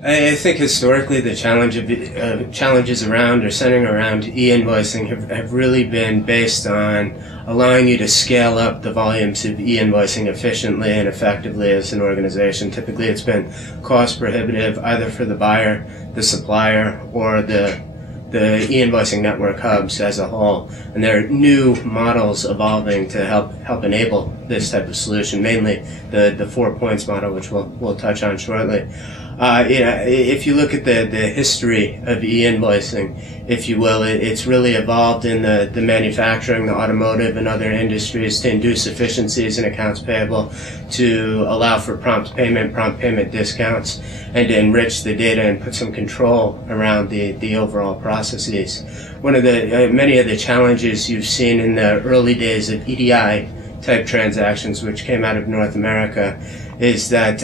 I think historically the challenges around or centering around e-invoicing have really been based on allowing you to scale up the volumes of e-invoicing efficiently and effectively as an organization. Typically it's been cost prohibitive either for the buyer, the supplier, or the e-invoicing network hubs as a whole. And there are new models evolving to help enable this type of solution, mainly the 4 points model, which we'll touch on shortly. If you look at the history of e-invoicing, if you will, it's really evolved in the manufacturing, the automotive, and other industries to induce efficiencies in accounts payable, to allow for prompt payment discounts, and to enrich the data and put some control around the overall processes. One of the many of the challenges you've seen in the early days of EDI type transactions, which came out of North America, is that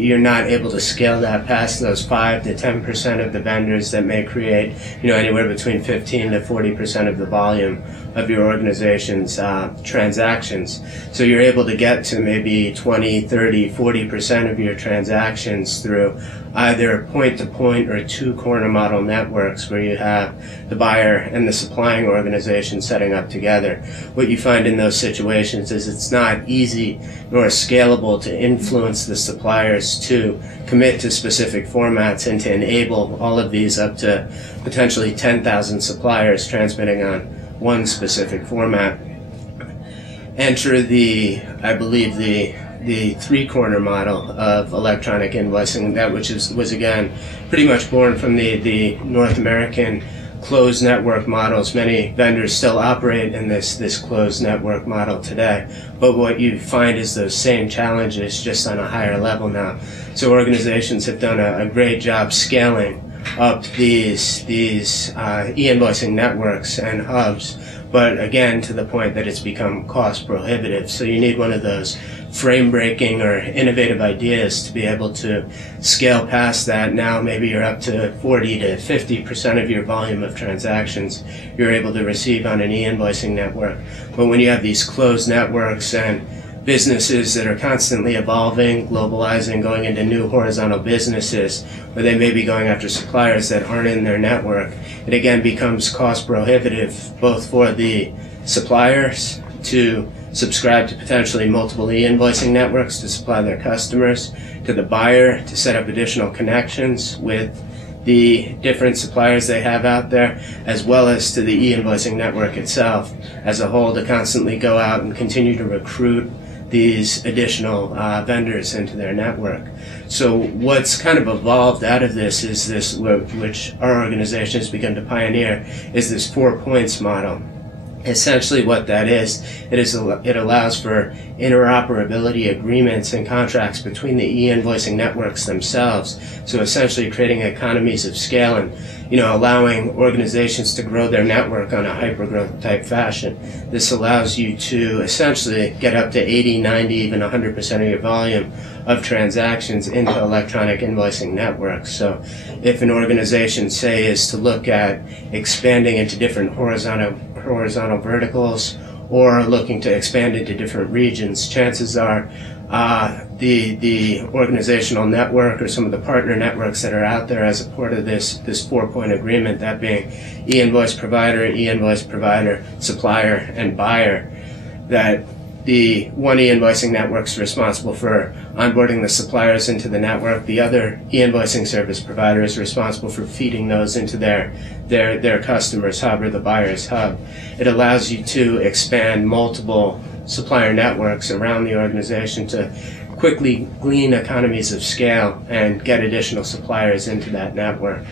you're not able to scale that past those 5 to 10% of the vendors that may create, anywhere between 15 to 40% of the volume of your organization's transactions. So you're able to get to maybe 20, 30, 40% of your transactions through either point-to-point or two-corner model networks where you have the buyer and the supplying organization setting up together. What you find in those situations is it's not easy nor scalable to influence the suppliers to commit to specific formats and to enable all of these up to potentially 10,000 suppliers transmitting on one specific format. Enter I believe the three-corner model of electronic invoicing, that which was again pretty much born from the North American closed network models. Many vendors still operate in this closed network model today, but what you find is those same challenges just on a higher level now. So organizations have done a great job scaling up these e-invoicing networks and hubs, but again to the point that it's become cost prohibitive. So you need one of those frame-breaking or innovative ideas to be able to scale past that. Now maybe you're up to 40 to 50% of your volume of transactions you're able to receive on an e-invoicing network. But when you have these closed networks and businesses that are constantly evolving, globalizing, going into new horizontal businesses where they may be going after suppliers that aren't in their network, it again becomes cost prohibitive both for the suppliers to subscribe to potentially multiple e-invoicing networks to supply their customers, to the buyer to set up additional connections with the different suppliers they have out there, as well as to the e-invoicing network itself as a whole to constantly go out and continue to recruit these additional vendors into their network. So what's kind of evolved out of this is this, which our organization has begun to pioneer, is this 4 points model. Essentially what that is, it allows for interoperability agreements and contracts between the e-invoicing networks themselves. So essentially creating economies of scale and allowing organizations to grow their network on a hypergrowth type fashion. This allows you to essentially get up to 80, 90, even 100% of your volume of transactions into electronic invoicing networks. So if an organization, say, is to look at expanding into different horizontal verticals or looking to expand into different regions, chances are the organizational network or some of the partner networks that are out there as a part of this 4-point agreement, that being e-invoice provider, supplier, and buyer, that the one e-invoicing network is responsible for onboarding the suppliers into the network. The other e-invoicing service provider is responsible for feeding those into their customer's hub or the buyer's hub. It allows you to expand multiple supplier networks around the organization to quickly glean economies of scale and get additional suppliers into that network.